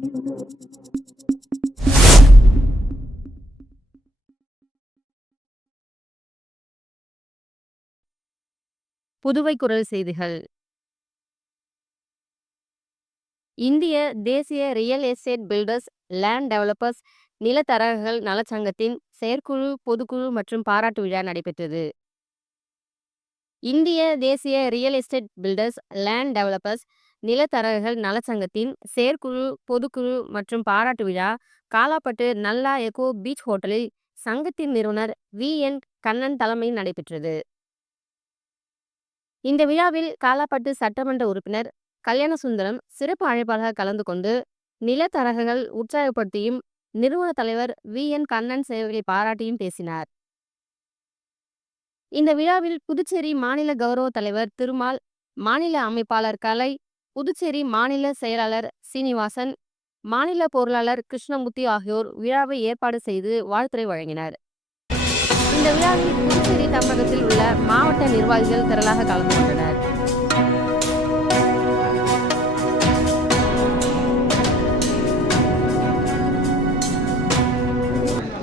புதுவை குரல் செய்திகள். இந்திய தேசிய real estate builders land developers நிலத்தரகர்கள் நலச்சங்கத்தின் செயற்குழு, பொதுக்குழு மற்றும் பாராட்டு விழா நடைபெற்றது. இந்திய தேசிய real estate builders land developers நிலத்தரகர்கள் நலச்சங்கத்தின் செயற்குழு, பொதுக்குழு மற்றும் பாராட்டு விழா காலாப்பட்டு நல்லா எக்கோ பீச் ஹோட்டலில் சங்கத்தின் நிறுவனர் VN கண்ணன் தலைமையில் நடைபெற்றது. இந்த விழாவில் காலாப்பட்டு சட்டமன்ற உறுப்பினர் கல்யாணசுந்தரம் சிறப்பு அழைப்பாளராக கலந்து கொண்டு நிலத்தரகர்கள் உற்சாகப்படுத்தியும் நிறுவன தலைவர் VN கண்ணன் சேவையை பாராட்டியும் பேசினார். இந்த விழாவில் புதுச்சேரி மாநில கௌரவ தலைவர் திருமால், மாநில அமைப்பாளர் கலை, புதுச்சேரி மாநில செயலாளர் சீனிவாசன், மாநில பொருளாளர் கிருஷ்ணமூர்த்தி ஆகியோர் விழாவை ஏற்பாடு செய்து வாழ்த்துரை வழங்கினர். இந்த விழாவில் புதுச்சேரி தமிழகத்தில் உள்ள மாவட்ட நிர்வாகிகள் திரளாக கலந்து கொண்டனர்.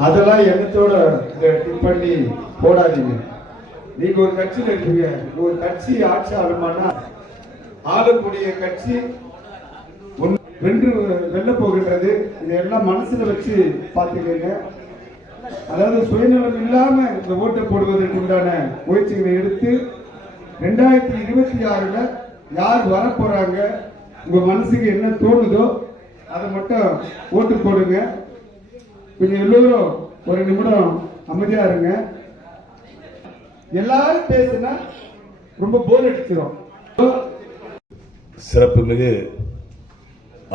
அதெல்லாம் எண்ணத்தோட டிப் பண்ணி போடாதீங்க. நீங்க ஒரு கட்சியில் இருக்கீங்க, ஒரு கட்சி ஆட்சி ஆளுமானா ஆளக்கூடிய கட்சி வெல்ல போகின்றது. இதெல்லாம் மனசுல வச்சு பார்த்துக்கங்க. அதாவது சுயநலம் இல்லாம இந்த ஓட்டை போடுவதற்கு உண்டான முயற்சிகளை எடுத்து 2026 யார் வரப்போறாங்க, உங்க மனசுக்கு என்ன தோணுதோ அதை மட்டும் ஓட்டு போடுங்க. கொஞ்சம் எல்லோரும் ஒரு நிமிடம் அமைதியா இருங்க. எல்லாரும் பேசினா ரொம்ப போர் அடிச்சிடும். சிறப்பு மிகு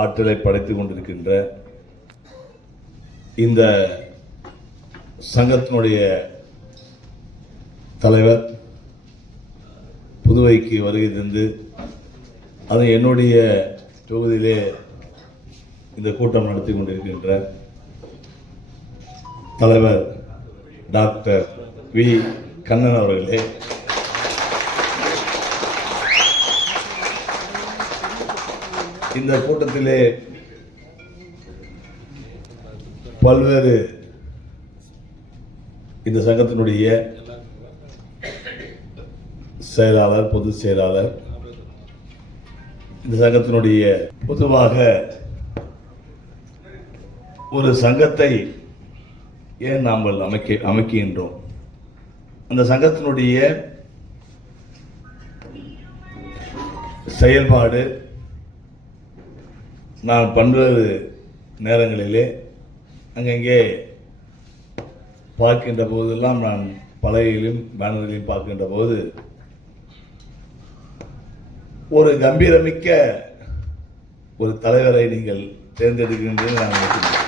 ஆற்றலை படைத்துக் கொண்டிருக்கின்ற இந்த சங்கத்தினுடைய தலைவர் புதுவைக்கு வருகை தந்து அது என்னுடைய தொகுதியிலே இந்த கூட்டம் நடத்தி கொண்டிருக்கின்ற தலைவர் டாக்டர் V கண்ணன் அவர்களே, இந்த கூட்டத்திலே பல்வேறு இந்த சங்கத்தினுடைய செயலாளர், பொதுச் செயலாளர், இந்த சங்கத்தினுடைய பொதுவாக ஒரு சங்கத்தை ஏன் நாம் அமைக்கின்றோம், அந்த சங்கத்தினுடைய செயல்பாடு நான் பல்வேறு நேரங்களிலே அங்கங்கே பார்க்கின்ற போதெல்லாம், நான் பலகையிலும் பேனரிலும் பார்க்கின்ற போது ஒரு கம்பீரமிக்க ஒரு தலைவரை நீங்கள் தேர்ந்தெடுக்கின்றீர்கள் நான் நினைக்கிறேன்.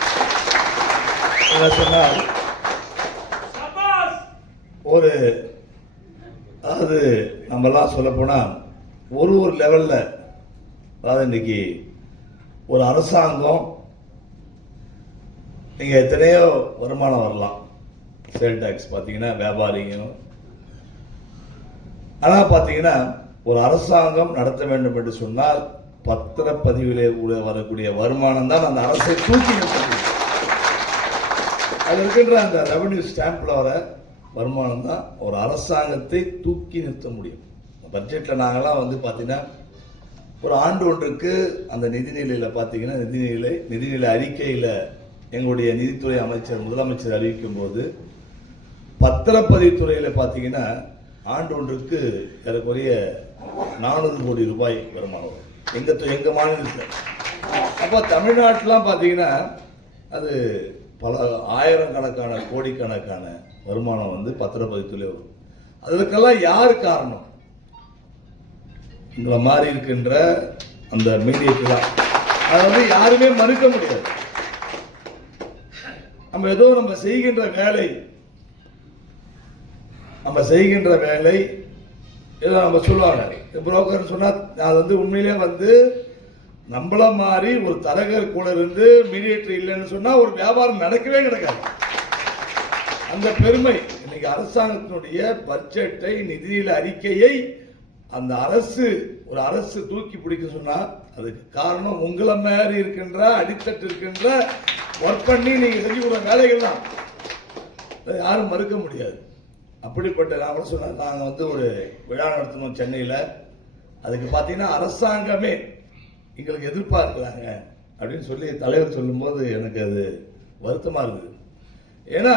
சொன்னால் ஒரு அதாவது நம்மெல்லாம் சொல்ல போனால் ஒரு லெவலில், அதாவது இன்னைக்கு ஒரு அரசாங்கம் நீங்கள் எத்தனையோ வருமானம் வரலாம், சேல் டாக்ஸ் பார்த்தீங்கன்னா வியாபாரிங்க, ஆனால் பார்த்தீங்கன்னா ஒரு அரசாங்கம் நடத்த வேண்டும் என்று சொன்னால் பத்திரப்பதிவிலே வரக்கூடிய வருமானம் தான் அந்த அரசை தூக்கி நிறுத்த. அது இருக்கின்ற அந்த ரெவன்யூ ஸ்டாம்பில் வர வருமானம் தான் ஒரு அரசாங்கத்தை தூக்கி நிறுத்த முடியும். பட்ஜெட்டில் நாங்களாம் பார்த்தீங்கன்னா ஒரு ஆண்டு ஒன்றுக்கு அந்த நிதிநிலையில் பார்த்தீங்கன்னா நிதிநிலை அறிக்கையில் எங்களுடைய நிதித்துறை அமைச்சர், முதலமைச்சர் அறிவிக்கும் போது பத்திரப்பதிவுத்துறையில் பார்த்தீங்கன்னா ஆண்டு ஒன்றுக்கு ஏறக்குறைய 400 கோடி ரூபாய் வருமானம் வரும் எங்கள் மாநிலத்தில். அப்போ தமிழ்நாட்டிலாம் பார்த்தீங்கன்னா அது பல ஆயிரக்கணக்கான கோடிக்கணக்கான வருமானம் பத்திரப்பதிவுத்துறை வரும். அதற்கெல்லாம் யார் காரணம்? இந்த மாதிரி இருக்கின்ற அந்த மீடியேட்டு தான். அதை யாருமே மறுக்க முடியாது. நம்ம ஏதோ நம்ம செய்கின்ற வேலை ஏதோ நம்ம சொல்லுவாங்க, புரோக்கர் சொன்னா அது உண்மையிலே நம்மள மாதிரி ஒரு தரகர் கூட இருந்து மீடியேட்டர் இல்லைன்னு சொன்னா ஒரு வியாபாரம் நடக்கவே நடக்காது. அந்த பெருமை இன்னைக்கு அரசாங்கத்தினுடைய பட்ஜெட்டை, நிதிநிலை அறிக்கையை அந்த ஒரு அரசு தூக்கி பிடிக்க சொன்னா அதுக்கு காரணம் உங்களை மாதிரி இருக்கின்ற அடித்தட்டு இருக்கின்ற ஒர்க் பண்ணி நீங்க செஞ்சு கொடுத்த வேலைகள் தான், யாரும் மறுக்க முடியாது. அப்படிப்பட்ட நான் கூட சொன்னேன், நாங்கள் வந்து ஒரு விழா நடத்தணும் சென்னையில், அதுக்கு பார்த்தீங்கன்னா அரசாங்கமே எங்களுக்கு எதிர்பார்க்கிறாங்க அப்படின்னு சொல்லி தலைவர் சொல்லும்போது எனக்கு அது வருத்தமாக இருக்குது. ஏன்னா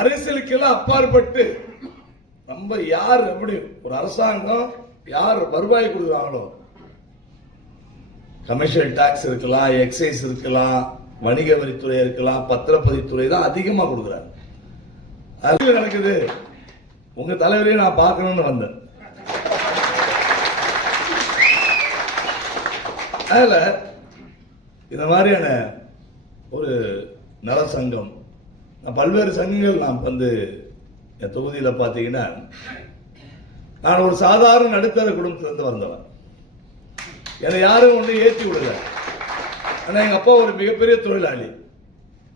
அரசியலுக்கெல்லாம் அப்பாற்பட்டு நம்ம யார் எப்படி ஒரு அரசாங்கம் யார் வருவாய் கொடுக்குறாங்களோ, கமர்ஷியல் டாக்ஸ் இருக்கலாம், எக்ஸைஸ் இருக்கலாம், வணிக வரித்துறை இருக்கலாம், பத்திரப்பதிவுத்துறை தான் அதிகமாக கொடுக்குறாங்க. அது நடக்குது. உங்க தலைவரையும் நான் பார்க்கணும்னு வந்தேன். அதுல இந்த மாதிரியான ஒரு நல சங்கம், பல்வேறு சங்கங்கள் நான் வந்து என் தொகுதியில் பார்த்தீங்கன்னா, நான் ஒரு சாதாரண நடுத்தர குடும்பத்திலிருந்து வந்தவன். என்னை யாரும் ஒன்று ஏற்றி விடல. ஆனால் எங்கள் அப்பா ஒரு மிகப்பெரிய தொழிலாளி.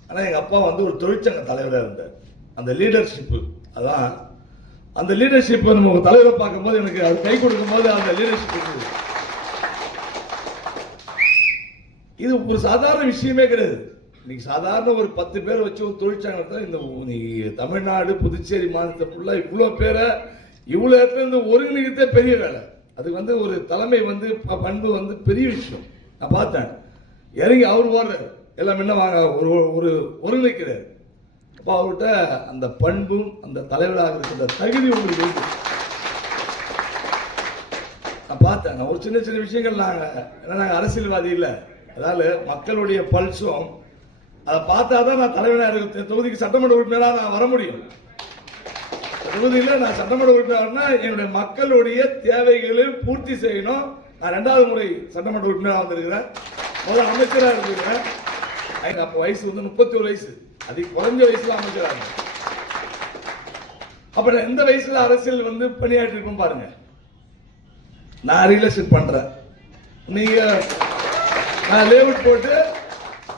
ஆனால் எங்கள் அப்பா வந்து ஒரு தொழிற்சங்க தலைவராக இருந்தார். அந்த லீடர்ஷிப்பு, அதான் அந்த லீடர்ஷிப் நம்ம தலைவரை பார்க்கும்போது எனக்கு அது கை கொடுக்கும் போது அந்த லீடர்ஷிப் இருக்குது. இது ஒரு சாதாரண விஷயமே கிடையாது. இன்னைக்கு சாதாரண ஒரு 10 பேர் வச்சு ஒரு தொழிற்சங்கத்தில் இந்த தமிழ்நாடு புதுச்சேரி மாநிலத்தை ஃபுல்லாக இவ்வளோ பேரை இவ்வளோ இடத்துல இருந்து ஒருங்கிணைக்கிறதே பெரிய வேலை. அது வந்து ஒரு தலைமை வந்து பண்பு வந்து பெரிய விஷயம். நான் பார்த்தேன், இறங்கி அவர் ஓடுறாரு, எல்லாம் என்ன வாங்க ஒரு ஒருங்கிணைக்கிறார். அப்போ அவர்கிட்ட அந்த பண்பும் அந்த தலைவராக இருக்கிற தகுதி உங்களுக்கு இருக்கு. நான் பார்த்தேன், நான் ஒரு சின்ன சின்ன விஷயங்கள் நாங்கள் அரசியல்வாதி இல்லை, அதாவது மக்களுடைய பல்ஸும் அதை பார்த்தா தான் நான் தலைவராக தொகுதிக்கு சட்டமன்ற உறுப்பினராக நான் வர முடியும். தொகுதியில் நான் சட்டமன்ற உறுப்பினர்னா என்னுடைய மக்களுடைய தேவைகளை பூர்த்தி செய்யணும். நான் 2வது முறை சட்டமன்ற உறுப்பினராக வந்திருக்கிறேன். முதல்ல அமைச்சராக இருக்கிறேன். அப்போ வயசு வந்து 31 வயசு, அதிக குறைஞ்ச வயசுல அமைச்சராக. அப்ப எந்த வயசுல அரசியல் வந்து பணியாற்றி இருக்கும் பாருங்க. நான் ரியல் எஸ்டேட் பண்றேன், நீங்க நான் லேஅவுட் போட்டு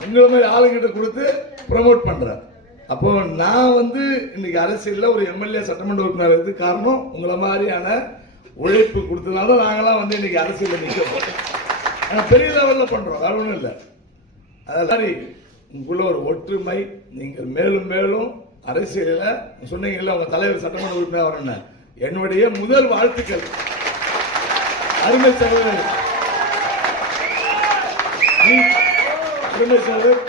உங்களை மாதிரி ஆளுங்கிட்ட கொடுத்து ப்ரமோட் பண்றேன். அப்போ நான் வந்து இன்னைக்கு அரசியல்ல ஒரு எம்எல்ஏ சட்டமன்ற உறுப்பினர் இருக்கு காரணம் உங்களை மாதிரியான உழைப்பு கொடுத்ததுனால நாங்களாம் வந்து இன்னைக்கு அரசியல் நிற்க பெரிய லெவல்ல பண்றோம், வேற ஒன்றும் இல்லை. அதனால உங்களுக்குள்ள ஒரு ஒற்றுமை, நீங்கள் மேலும் மேலும் அரசியலில் சொன்னீங்கல்ல உங்க தலைவர் சட்டமன்ற உறுப்பினர் வரணும், என்னுடைய முதல் வாழ்த்துக்கள். அருமை சகோதரர்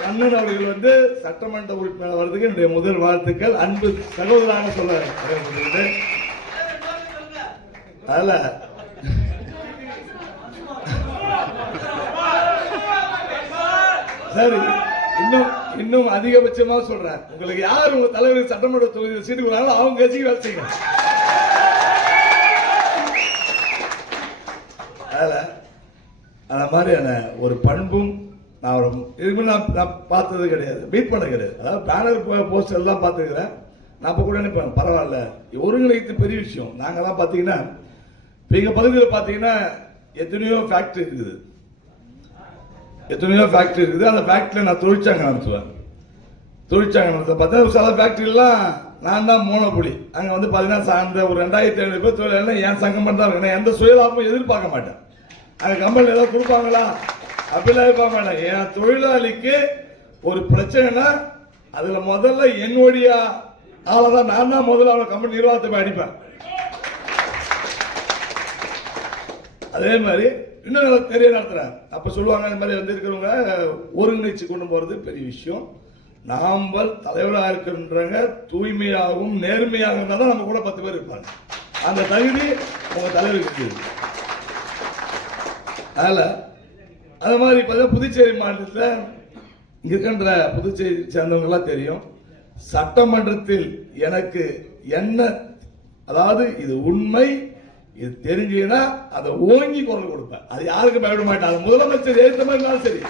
கண்ணன் அவர்கள் வந்து சட்டமன்ற உறுப்பினர் வர்றதுக்கு என்னுடைய முதல் வாழ்த்துக்கள். அன்பு சகோதராக சொல்ல அதுல சரி, இன்னும் அதிகபட்சமா சொல்றேன், உங்களுக்கு யார் உங்க தலைவர் சட்டமன்ற தொகுதியில் சீட்டு கொடுத்தாலும் அவங்க கட்சிக்கு வேலை செய்யணும். அதுல அந்த மாதிரியான ஒரு பண்பும் நான் பார்த்தது கிடையாது, மீட் பண்ண கிடையாது. அதாவது பேனர் போஸ்டர் எல்லாம் பார்த்துக்கிறேன். நான் இப்போ கூட நினைப்பேன், பரவாயில்ல, ஒருங்கிணைத்து பெரிய விஷயம். நாங்கெல்லாம் பார்த்தீங்கன்னா இப்போ எங்கள் பகுதியில் பார்த்தீங்கன்னா எத்தனையோ ஃபேக்ட்ரி இருக்குது. அந்த ஃபேக்ட்ரியில் நான் தொழிற்சங்கம் நடத்துவேன். பார்த்தா சில ஃபேக்ட்ரிலாம் நான் தான் மோனோபொலி. அங்கே வந்து பார்த்தீங்கன்னா சார்ந்த ஒரு 2500 பேர் தொழிலாளர்கள் என் சங்கம் மட்டும் தான் இருக்கு. எந்த சுயலாபமும் எதிர்பார்க்க மாட்டேன். அங்கே கம்பெனி ஏதாவது கொடுப்பாங்களா அப்படிலாம் எதிர்பார்க்க மாட்டேன். என் தொழிலாளிக்கு ஒரு பிரச்சனைனா அதில் முதல்ல என்னுடைய ஆளை தான் நான் தான் முதல்ல அவனை கம்பெனி நிர்வாகத்தை போய் அடிப்பேன். அதே மாதிரி இன்னும் தெரிய நடத்துறேன். அப்ப சொல்லுவாங்க, இந்த மாதிரி வந்து இருக்கிறவங்க ஒருங்கிணைச்சு கொண்டு போறது பெரிய விஷயம். நாமல் தலைவராக இருக்கின்றவங்க தூய்மையாகவும் நேர்மையாக இருந்தால் தான் நம்ம கூட 10 பேர் இருப்பாங்க. அந்த தகுதி உங்க தலைவருக்கு இருக்குது. அதனால அது மாதிரி பார்த்தா புதுச்சேரி மாநிலத்தில் இங்க இருக்கின்ற புதுச்சேரி சேர்ந்தவங்க எல்லாம் தெரியும், சட்டமன்றத்தில் எனக்கு என்ன, அதாவது இது உண்மை, இது தெரிஞ்சுன்னா அதை ஓங்கி குரல் கொடுப்பேன். அது யாருக்கும் பயப்பட மாட்டேன். அது முதலமைச்சர் ஏற்ற மாதிரி இருந்தாலும் சரி,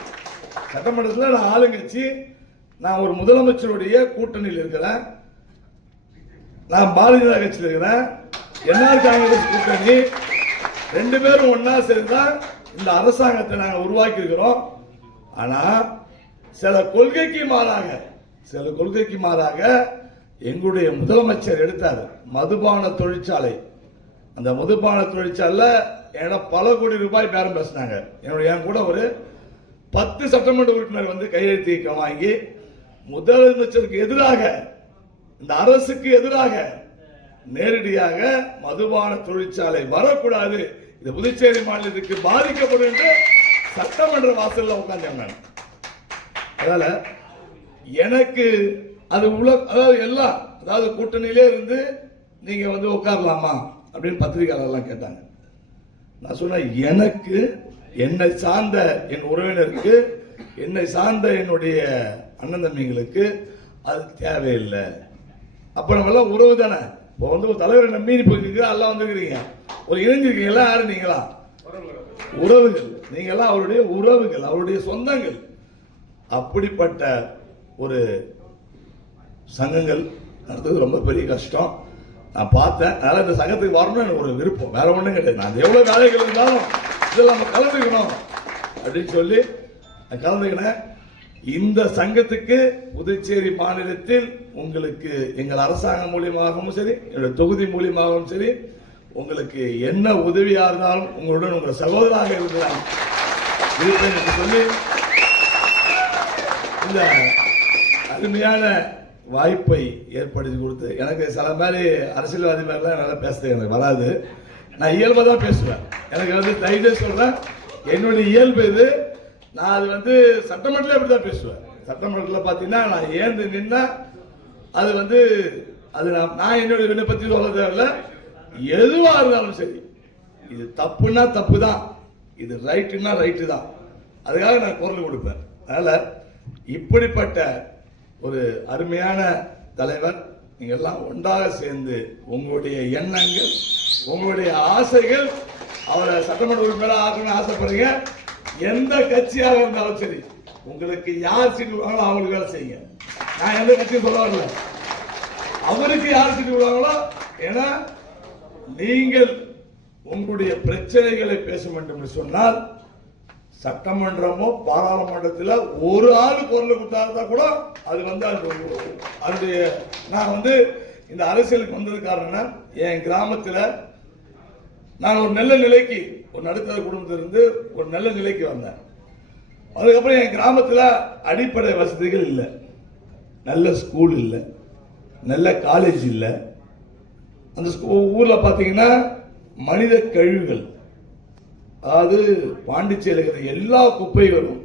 சட்டமன்றத்தில் நான் ஆளுங்கட்சி, நான் ஒரு முதலமைச்சருடைய கூட்டணியில் இருக்கிறேன், நான் பாரதிய ஜனதா கட்சியில் இருக்கிறேன், என்ஆர் காங்கிரஸ் கூட்டணி, 2 பேரும் ஒன்னா சேர்ந்தா இந்த அரசாங்கத்தை நாங்கள் உருவாக்கி இருக்கிறோம். ஆனா சில கொள்கைக்கு மாறாக எங்களுடைய முதலமைச்சர் எடுத்தார். மதுபான தொழிற்சாலை அந்த மதுபான தொழிற்சாலை ஏன்னா பல கோடி ரூபாய் பேரம் பேசினாங்க. என் கூட ஒரு 10 சட்டமன்ற உறுப்பினர் வந்து கையெழுத்து வாங்கி முதலமைச்சருக்கு எதிராக, இந்த அரசுக்கு எதிராக நேரடியாக மதுபான தொழிற்சாலை வரக்கூடாது, இது புதுச்சேரி மாநிலத்துக்கு பாதிக்கப்படும் என்று சட்டமன்ற வாசல்ல உட்கார்ந்தேன் நான். அதனால எனக்கு அது அதாவது எல்லாம், அதாவது கூட்டணியிலே இருந்து நீங்க வந்து உட்காரலாமா அப்படின்னு பத்திரிகையாளர்லாம் கேட்டாங்க. நான் சொன்னேன், எனக்கு என்னை சார்ந்த என் உறவினருக்கு, என்னை சார்ந்த என்னுடைய அண்ணன் தம்பிங்களுக்கு அது தேவையில்லை. அப்ப நம்ம எல்லாம் உறவு தானே. இப்போ வந்து ஒரு தலைவரை நம்பி போயிருக்கீங்க, எல்லாம் வந்துருக்கிறீங்க, ஒரு இணைஞ்சிருக்கீங்களா, யாரு நீங்களா? உறவுகள். நீங்க எல்லாம் அவருடைய உறவுகள், அவருடைய சொந்தங்கள். அப்படிப்பட்ட ஒரு சங்கங்கள் நடத்துறது ரொம்ப பெரிய கஷ்டம். நான் பார்த்தேன். அதனால இந்த சங்கத்துக்கு வரணும்னு எனக்கு ஒரு விருப்பம், வேற ஒன்றும் கிடையாது. நான் எவ்வளவு வேலைகள் இருந்தாலும் இதில் நம்ம கலந்துக்கணும் அப்படின்னு சொல்லி நான் கலந்துக்கினேன். இந்த சங்கத்துக்கு புதுச்சேரி மாநிலத்தில் உங்களுக்கு எங்கள் அரசாங்கம் மூலியமாகவும் சரி, என்னுடைய தொகுதி மூலியமாகவும் சரி, உங்களுக்கு என்ன உதவியா இருந்தாலும் உங்களுடன் உங்கள் சகோதராக இருக்கலாம் இருப்பேன் என்று சொல்லி இந்த அருமையான வாய்ப்பை ஏற்படுத்தி கொடுத்து, எனக்கு சில மாதிரி அரசியல்வாதி மாதிரிலாம் என்னால் பேசுறது எனக்கு வராது. நான் இயல்பாக தான் பேசுவேன். எனக்கு வந்து தைரியம் சொல்றேன், என்னுடைய இயல்பு இது. நான் அது வந்து சட்டமன்றத்தில் அப்படி தான் பேசுவேன். சட்டமன்றத்தில் பார்த்தீங்கன்னா நான் ஏந்து நின்னா அது வந்து அது நான் என்னுடைய விண்ணப்பத்தி சொல்ல தேவையில்ல. எதுவாக இருந்தாலும் சரி, இது தப்புன்னா தப்பு தான், இது ரைட்டுன்னா ரைட்டு தான், அதுக்காக நான் குரல் கொடுப்பேன். அதனால இப்படிப்பட்ட ஒரு அருமையான தலைவர், நீங்க எல்லாம் ஒன்றாக சேர்ந்து உங்களுடைய எண்ணங்கள், உங்களுடைய ஆசைகள், அவரை சட்டமன்ற உறுப்பினராக ஆக்கணும்னு ஆசைப்படுறீங்க. எந்த கட்சியாக இருந்தாலும் சரி, உங்களுக்கு யார் சீட்டு விடுவாங்களோ அவங்களுக்கு வேலை செய்யுங்க. நான் எந்த கட்சியும் சொல்ல வரல, அவருக்கு யார் சீட்டு விடுவாங்களோ. ஏன்னா நீங்கள் உங்களுடைய பிரச்சனைகளை பேச வேண்டும் என்று சொன்னால் சட்டமன்றமோ பாராளுமன்றத்தில் ஒரு ஆள் குரல் கொடுத்தா கூட அது வந்து அதனுடைய நான் வந்து இந்த அரசியலுக்கு வந்தது காரணம், என் கிராமத்தில் நான் ஒரு நல்ல நிலைக்கு, ஒரு நடுத்தர குடும்பத்திலிருந்து ஒரு நல்ல நிலைக்கு வந்தேன். அதுக்கப்புறம் என் கிராமத்தில் அடிப்படை வசதிகள் இல்லை, நல்ல ஸ்கூல் இல்லை, நல்ல காலேஜ் இல்லை. அந்த ஊரில் பார்த்தீங்கன்னா மனித கழிவுகள், அதாவது பாண்டிச்சேரியில் இருக்கிற எல்லா குப்பைகளும்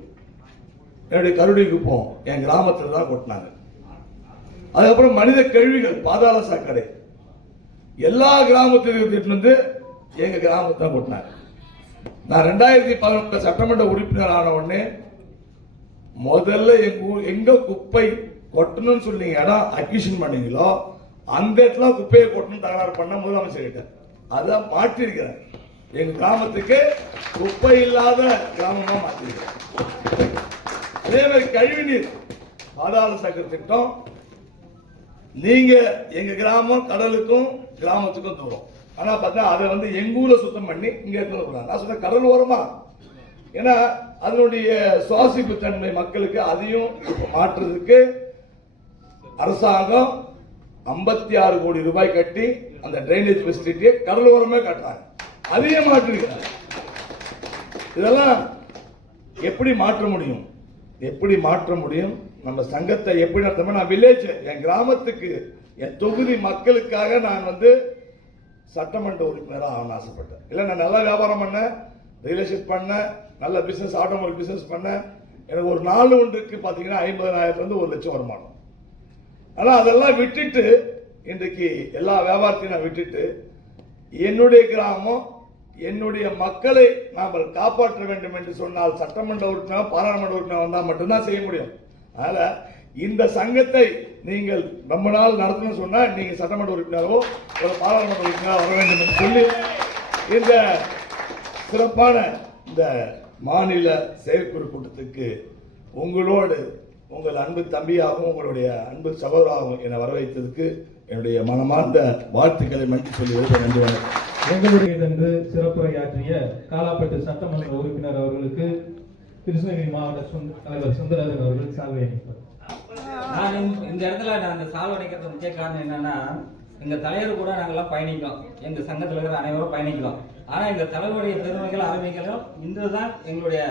என்னுடைய கருடி குப்பம் என் கிராமத்தில் தான் கொட்டினாங்க. அதுக்கப்புறம் மனித கழிவுகள், பாதாள சாக்கடை எல்லா கிராமத்திலும் வந்து எங்க கிராமத்தை தான் கொட்டினாங்க. நான் 2011 சட்டமன்ற உறுப்பினர் ஆன உடனே முதல்ல எங்க குப்பை கொட்டணும்னு சொன்னீங்க இடம் அக்யூஷன் பண்ணீங்களோ அந்த இடத்துல குப்பையை கொட்டணும் தகராறு பண்ண முதலமைச்சர் கிட்ட அதை மாற்றிருக்கிறேன். எங்க கிராமத்துக்கு குப்பை இல்லாத கிராமமா மாற்றிருக்கிறேன். அதே மாதிரி கழிவுநீர் பாதாள சாக்கடை திட்டம், நீங்க எங்க கிராமம் கடலுக்கும் கிராமத்துக்கும் தூரம், ஆனா பார்த்தா அதை வந்து எங்க ஊர்ல சுத்தம் பண்ணி இங்க எடுத்துன்னு நான் சொன்ன கடல் ஓரமா. ஏன்னா அதனுடைய சுவாசிப்பு தன்மை மக்களுக்கு அதையும் மாற்றுறதுக்கு அரசாங்கம் 56 கோடி ரூபாய் கட்டி அந்த டிரைனேஜ் ஃபெசிலிட்டியை கடல் ஓரமே கட்டுறாங்க, அதையும் மாற்றிருக்கிறாங்க. இதெல்லாம் எப்படி மாற்ற முடியும்? எப்படி மாற்ற முடியும்? நம்ம சங்கத்தை எப்படி நடத்த? நான் வில்லேஜ், என் கிராமத்துக்கு, என் தொகுதி மக்களுக்காக நான் வந்து சட்டமன்ற உறுப்பினராக ஆகணும்னு ஆசைப்பட்டேன். இல்லை நான் நல்லா வியாபாரம் பண்ணேன், ரியல் எஸ்டேட் பண்ணேன், நல்ல பிசினஸ், ஆட்டோமொபைல் பிசினஸ் பண்ணேன். எனக்கு ஒரு நாள் ஒன்றுக்கு பார்த்தீங்கன்னா 50,000 1 லட்சம் வருமானம். ஆனால் அதெல்லாம் விட்டுட்டு இன்றைக்கு எல்லா வியாபாரத்தையும் நான் விட்டுட்டு என்னுடைய கிராமம், என்னுடைய மக்களை நாம் காப்பாற்ற வேண்டும் என்று சொன்னால் சட்டமன்ற உறுப்பினர், பாராளுமன்ற உறுப்பினர் வந்தால் மட்டும்தான் செய்ய முடியும். அதனால இந்த சங்கத்தை நீங்கள் ரொம்ப நாள் நடத்தணும்னு சொன்னா நீங்க சட்டமன்ற உறுப்பினரோ ஒரு பாராளுமன்ற உறுப்பினரோ வர வேண்டும் என்று சொல்லி இந்த சிறப்பான இந்த மாநில செயற்குழு கூட்டத்துக்கு உங்களோடு உங்கள் அன்பு தம்பியாகவும் உங்களுடைய அன்பு சகோதராகவும் என்னை வரவைத்ததுக்கு என்னுடைய மனமார்ந்த வாழ்த்துக்களை நன்றி சொல்லி நன்றி. வணக்கம். எங்களுடைய இருந்து சிறப்புரையாற்றிய காலாப்பட்டு சட்டமன்ற உறுப்பினர் அவர்களுக்கு கிருஷ்ணகிரி மாவட்ட தலைவர் சுந்தரராஜன் அவர்கள் சால்வை அளிப்பார். நான் இந்த இடத்துல நான் அந்த சால்வை அளிக்கிறது முக்கிய காரணம் என்னன்னா, எங்க தலைவர் கூட நாங்கெல்லாம் பயணிக்கிறோம், எங்க சங்கத்தில் இருக்கிற அனைவரும் பயணிக்கிறோம். ஆனா எங்க தலைவருடைய பெருமைகள் அருமைகளும் இன்றுதான் எங்களுடைய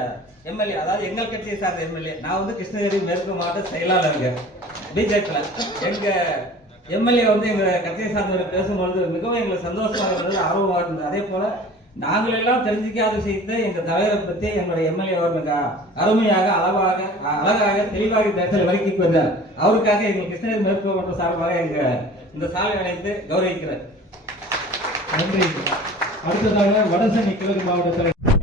எம்எல்ஏ, அதாவது எங்கள் கட்சியை சார்ந்த எம்எல்ஏ. நான் வந்து கிருஷ்ணகிரி மேற்கு மாவட்ட செயலாளருங்க பிஜேபியில. எங்க எம்எல்ஏ வந்து எங்க கட்சியை சார்ந்தவர் பேசும்பொழுது மிகவும் எங்களுக்கு சந்தோஷமாக இருந்தது, ஆர்வமாக இருந்தது. அதே போல நாங்கள் எல்லாம் தெரிஞ்சிக்காத விஷயத்தை எங்க தலைவரை பற்றி எங்களுடைய எம்எல்ஏ அவர்களுக்கு அருமையாக அழகாக தெளிவாக பேசல் வரைக்கும் வந்தார். அவருக்காக எங்கள் கிருஷ்ணகிரி மேற்கு மாவட்ட சார்பாக எங்க இந்த சாலை அழைத்து கௌரவிக்கிறார். நன்றி. அடுத்ததாக வடசென்னை கிழக்கு மாவட்ட தலைவர்